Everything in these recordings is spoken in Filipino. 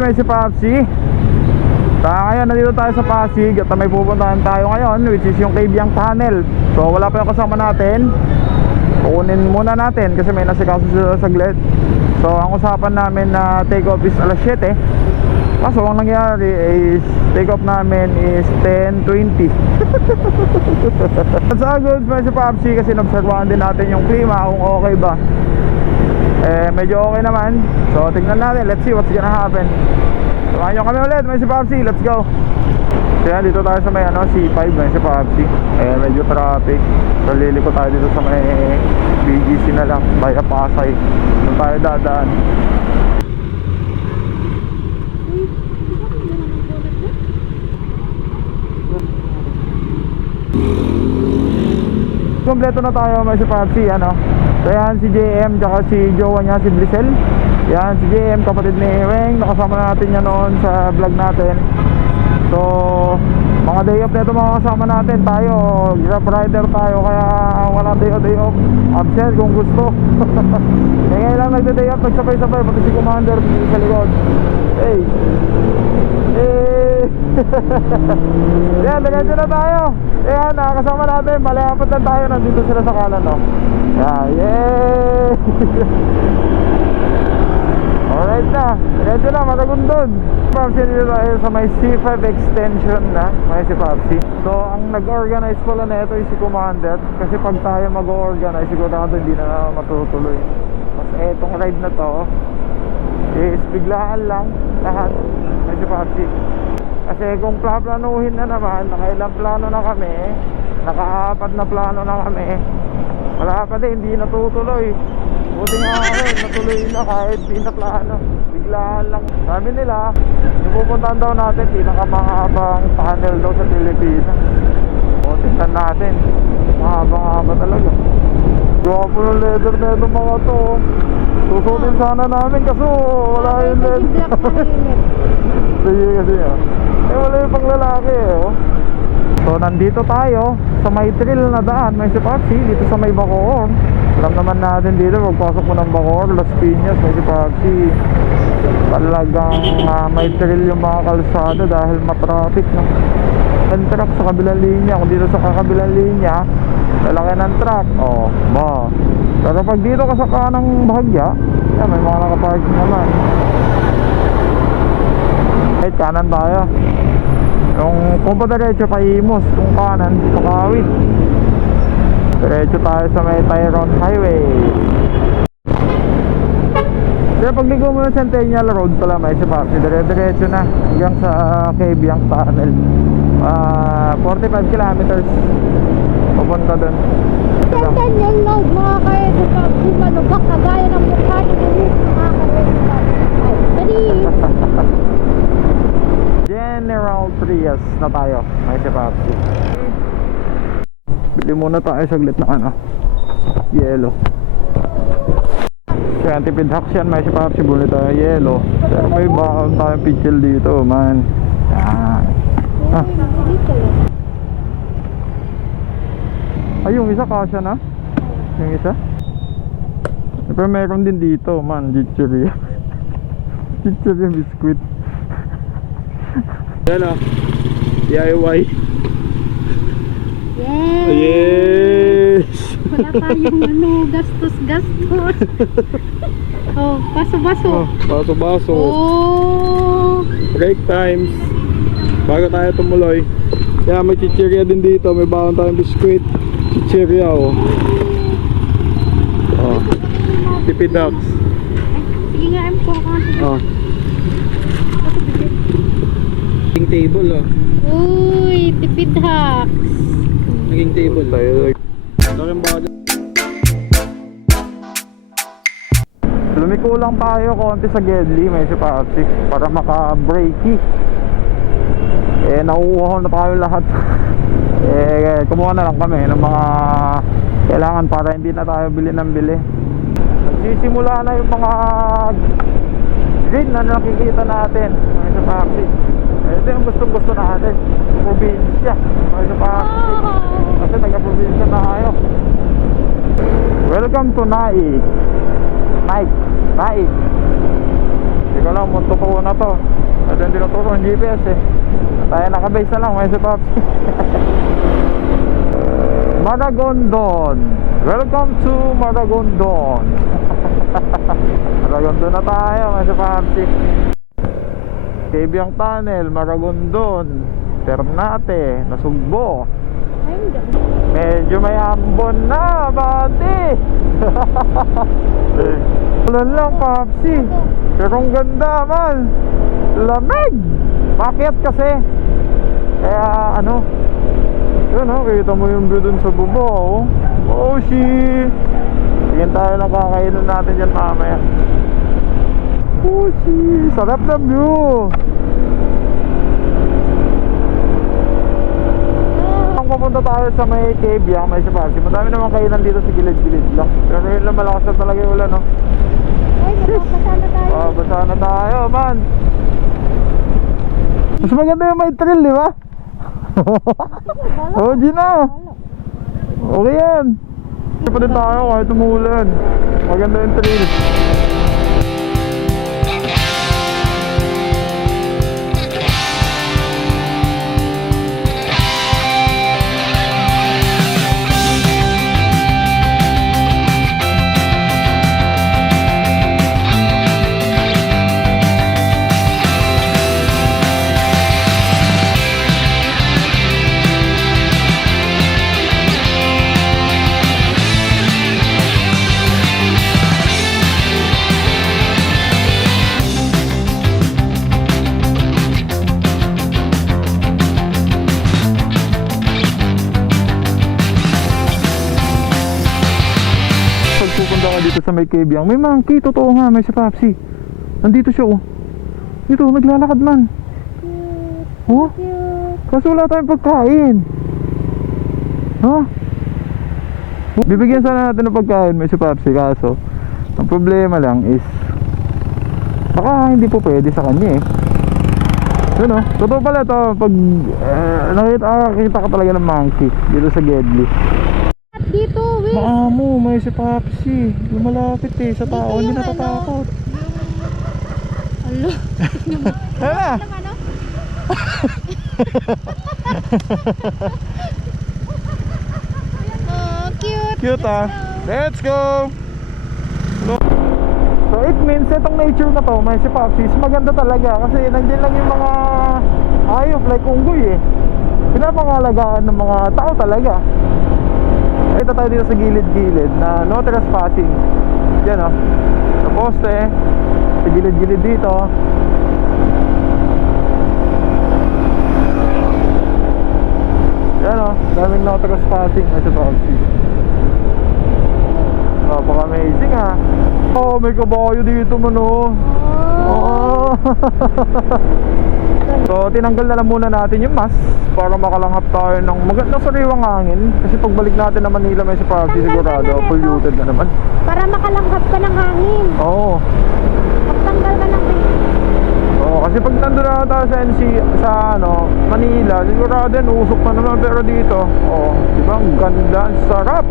May si Papsi. Ngayon nandito tayo sa Pasig at may pupuntahan tayo ngayon, which is yung Cabiang Tunnel. So wala pa yung kasama natin. Kukunin muna natin kasi may nasikaso sila saglit. So ang usapan namin na take off is alas 7. Kaso ang nangyari is take off namin is 10:20. That's all good, may si Papsi, kasi nobserbahan din natin yung klima kung okay ba. Medyo okay naman. So tignan natin, let's see what's gonna happen. Samahan nyo kami ulit, may si Papsi, let's go. Kaya dito tayo sa may C5, may si Papsi. Medyo traffic. So liliko tayo dito sa may BGC na lang, via Pasay. Doon tayo dadaan. Kompleto na tayo, may si Papsi, So yan si JM, tsaka si jowa niya, si Brisel. Yan si JM, kapatid ni Weng. Nakasama na natin yan noon sa vlog natin. So mga day off na ito mga kasama natin. Tayo, Grab rider tayo, kaya wala day off. Absent kung gusto. Ngayon lang nagda-day off, nagsabay-sabay. Pati si Commander sa likod. Hey, yan, diretso na tayo. Ayan, nakakasama natin. Mali-apat lang tayo, nandito sila sa kanan, yeah, yay. Alright na, diretso na, matagundod. Papsi, dito tayo sa may C5 extension na, may si Papsi. So ang nag-organize pala na ito is si Commander. Kasi pag tayo mag-organize, sigurado hindi na matutuloy. Mas etong ride na to is biglaan lang lahat, may si Papsi. Kasi kung plaplanuhin na naman, nakailang plano na kami, naka-apat na plano na kami, wala pa din, hindi natutuloy. Buti nga ako, natuloy na kahit di na plano. Biglaan lang. Sabi nila, yung pupuntahan daw natin, pinakamahabang tunnel daw sa Pilipinas. O, tingnan natin. Mahabang-haba talaga. Gwapo ng leather na itong mga to. Susutin sana namin kaso wala yung leather. Sige kasi wala yung pang lalaki So nandito tayo sa may trail na daan, may si Papsi, dito sa may Bacoor. Alam naman natin dito, pagpasok mo ng Bacoor, Las Piñas, may si Papsi. Talagang may trail yung mga kalsada dahil matraffic, Ang truck sa kabilang linya, kung dito sa kakabilang linya, lalaki ng truck, Pero pag dito ka sa kanang bahagya, may mga nakaparking naman. Kahit kanan tayo. Yung kung pa diretso pa Imus, kung kanan Pakawit. Diretso tayo sa may Tyrone Highway. Kaya pag ligo mo ng Centennial Road pala, may si Papsi, diretso na hanggang sa Cabiang Tunnel. 45 kilometers papunta dun. Centennial Road, mga kaya sa Pagbumalubak, kagaya ng mukha ni Luis, mga kaya sa General Trias na tayo, may si Papsi. Bili muna tayo saglit na yelo. Kaya tipid hacks yan, may si Papsi, buli tayo yelo. Pero may bakal tayong pitchel dito, man. Yan. Ay, yung isa kasya na? Yung isa? Pero meron din dito, man, chicheria. Chicheria biscuit. Yan DIY. Yes! Yes! Wala tayong gastos-gastos. Baso-baso. Baso-baso. Oh! Break times. Bago tayo tumuloy. Kaya may chichirya din dito. May bawang tayong biskwit. Chichirya oh. Oh. Tipid ducks. Sige nga, po ka. Oh. Naging table oh. Uy, tipid hacks. Naging table. Laking bagay. Lumiko lang tayo konti sa Gedli, may sipapsi para maka-breaky. Eh nauuhaw na tayo lahat. Eh kumuha na lang kami ng mga kailangan para hindi na tayo bili ng bili. Nagsisimula na yung mga green na nakikita natin, may sipapsi. Ito yung gustong-gusto natin, probinsya, may sipapsi. Kasi taga-probinsya na tayo. Welcome to Naik. Naik. Hindi ko lang kung totoo na to. Ito yung tinuturo ng GPS eh. Tayo nakabase na lang, may sipapsi. Maragondon. Welcome to Maragondon. Maragondon na tayo, may sipapsi. Kebyang Tunnel, Maragondon, Ternate, Nasugbo. Medyo may ambon na, bati. Ulan lang, Papsi. Pero ang ganda, man. Lamig. Pakyat kasi. Kaya, ano. Yun, oh. Kita mo yung view dun sa baba, oh. Oh, shit. Tingin tayo ng kakainan natin dyan mamaya. Oh, shit. Sarap na view. Papunta tayo sa may Kebyang, may sipapsi. Madami naman kainan dito sa gilid-gilid lang. Pero yun lang, malakas na talaga yung ulan, no? Ay, mababasa na tayo. Basa na tayo, man. Mas maganda yung may trail, di ba? Oh, Gina. Okay yan. Kasi pa din tayo kahit umulan. Maganda yung trail. Dito sa may Kebyang, may monkey, totoo nga, may sipapsi. Nandito siya, oh. Dito, naglalakad man. Oh? Kaso wala tayong pagkain. Huh? Bibigyan sana natin ng pagkain, may sipapsi. Kaso, ang problema lang is baka hindi po pwede sa kanya eh. Yun, oh. Totoo pala ito, pag nakita ka talaga ng monkey dito sa Gedli. Dito, wait. Maamo, may si Papsi. Lumalapit eh sa tao, hindi natatakot. Alo. Hala! Ano? Oh, cute. Cute ah. Let's go! So it means itong nature na to, may si Papsi, is maganda talaga. Kasi nandiyan lang yung mga hayop like unggoy eh. Pinapangalagaan ng mga tao talaga. Ito tayo dito sa gilid-gilid na no trespassing. Yan o, sa poste, sa gilid-gilid dito. Yan o, daming no trespassing na sa Papsi. Napaka-amazing ha. Oh, may kabayo dito man o. Oo. So tinanggal na lang muna natin yung mask para makalanghap tayo ng magandang sariwang hangin. Kasi pagbalik natin na Manila may sipapsi sigurado polluted na naman. Para makalanghap ka ng hangin. Oo. Magtanggal ka ng Oo, kasi pag nandun na tayo sa NC, sa Manila, sigurado yan, usok pa naman. Pero dito, oh, diba, ang ganda, ang sarap,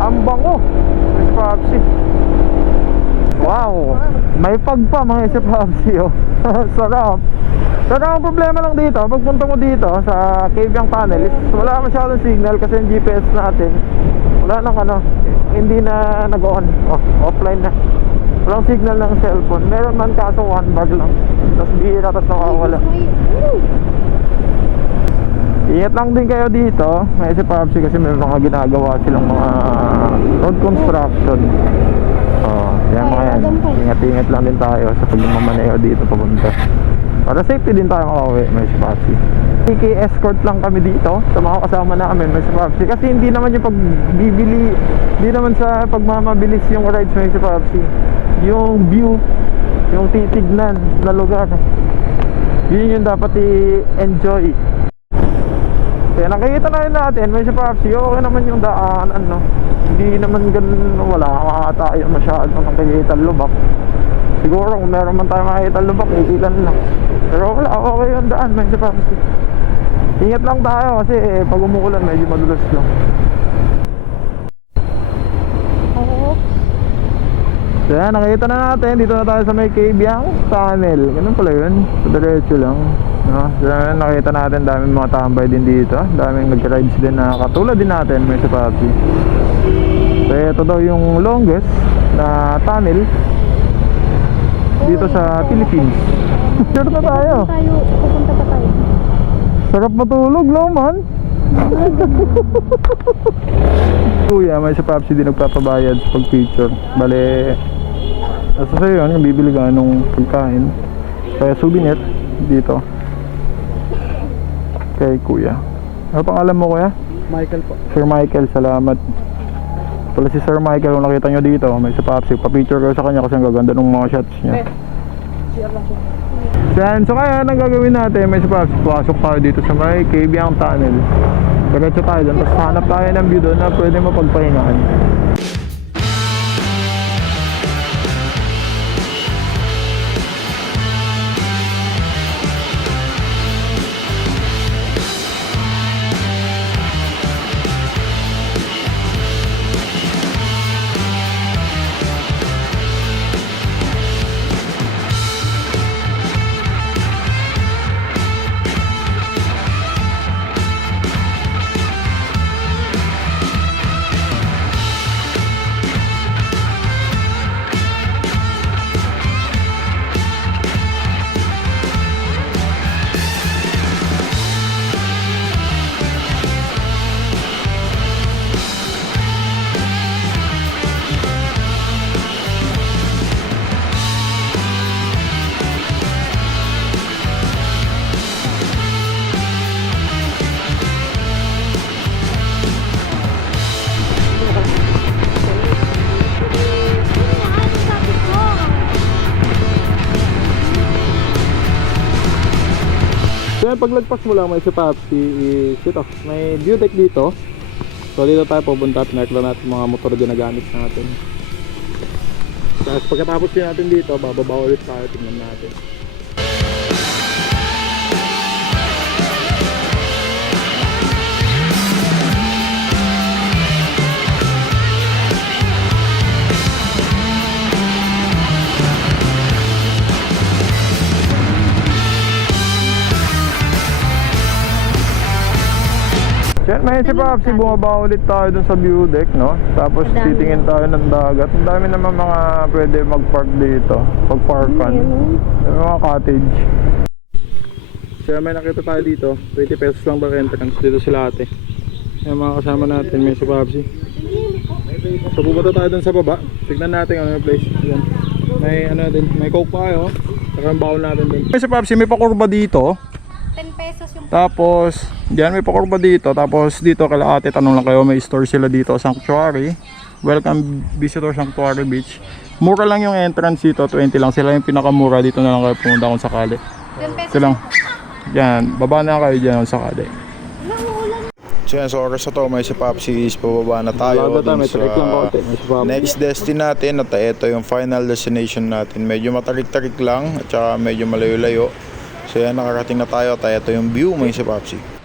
ang bango, may sipapsi. Wow, may pagpa mga sipapsi, oh. Sarap. Pero ang problema lang dito, pagpunta mo dito sa Kebyang Tunnel is wala masyadong signal kasi yung GPS natin wala nang hindi na nag-on, offline na. Walang signal ng cellphone. Meron man kaso one bar lang. Tapos bihira, tapos nakawala. Ingat lang din kayo dito. May si Popsi kasi may mga ginagawa silang mga road construction. Yan mga yan. Ingat-ingat lang din tayo sa pagmamaneho dito papunta. Para safety din tayo makauwi, may si Popsi. Escort lang kami dito sa mga kasama namin, may si Popsi. Kasi hindi naman yung pagbibili, hindi naman sa pagmamabilis yung rides, may si Popsi. Yung view, yung titignan na lugar, yun yung dapat i-enjoy. Kaya nakikita na rin natin, may si Popsi, okay naman yung daan, ano. Hindi naman ganun, wala makakatayo masyado ng nakikita lubak. Siguro kung meron man tayo makikita lubak, ilan lang. Pero wala, okay yung daan, may si Popsi. Ingat lang tayo kasi pag umuulan medyo madulas lang. Oo. So yan, nakita na natin, dito na tayo sa may Kabyang Tunnel. Ganun pala yun, sa diretso lang, no? So yan, nakita natin, daming mga tambay din dito. Daming nag-rides din na katulad din natin, may sa Popsi. So ito daw yung longest na tunnel dito sa Philippines. Sure na tayo. Pupunta pa tayo. Sarap matulog, no man? Kuya, may sa Popsi din nagpapabayad sa pag-picture. Bale, nasa sa'yo yun, yung bibili ka nung pagkain. Kaya souvenir dito kay Kuya. Ano pangalan mo, Kuya? Michael po. Sir Michael, salamat. Pala si Sir Michael, kung nakita nyo dito, may sa Popsi, pa-picture kayo sa kanya kasi ang gaganda ng mga shots niya. So kaya anong gagawin natin, may sa Popsi, pasok tayo dito sa may Kabyang Tunnel. Diretso tayo doon, tapos hanap tayo ng view doon na pwede mapagpahingahan. Kaya paglagpas mo lang may sa Popsi is ito, may view deck dito. So dito tayo pupunta at nakikita natin mga motor din na gamit natin. Tapos pagkatapos din natin dito, bababa ulit tayo, tingnan natin. Yan, may si Popsi, bumaba ulit tayo dun sa view deck, no? Tapos Madami. titingin tayo ng dagat. Ang dami naman mga pwede mag-park dito. Pag-parkan. May mga cottage. So may nakita tayo dito. 20 pesos lang ba entrance dito sila ate. Yung mga kasama natin, may si Popsi. So pupunta tayo dun sa baba. Tignan natin ano yung place. Yan. May ano din, may coke pa kayo. Saka yung baon natin dun. May si Popsi, may pakurba dito. 10 pesos yung Tapos, diyan may pakurba dito. Tapos dito kala ate, tanong lang kayo, may store sila dito, Sanctuary. Welcome Visitor Sanctuary Beach. Mura lang yung entrance dito, 20 lang. Sila yung pinakamura, dito na lang kayo pumunta kung sakali. 10 pesos. Ito lang. Yan, baba na kayo dyan kung sakali. So yan, sa oras na to, may si Popsi is pababa na tayo dun sa next destination natin. At ito yung final destination natin. Medyo matarik-tarik lang at saka medyo malayo-layo. So yan, nakarating na tayo at ito yung view, may si Popsi.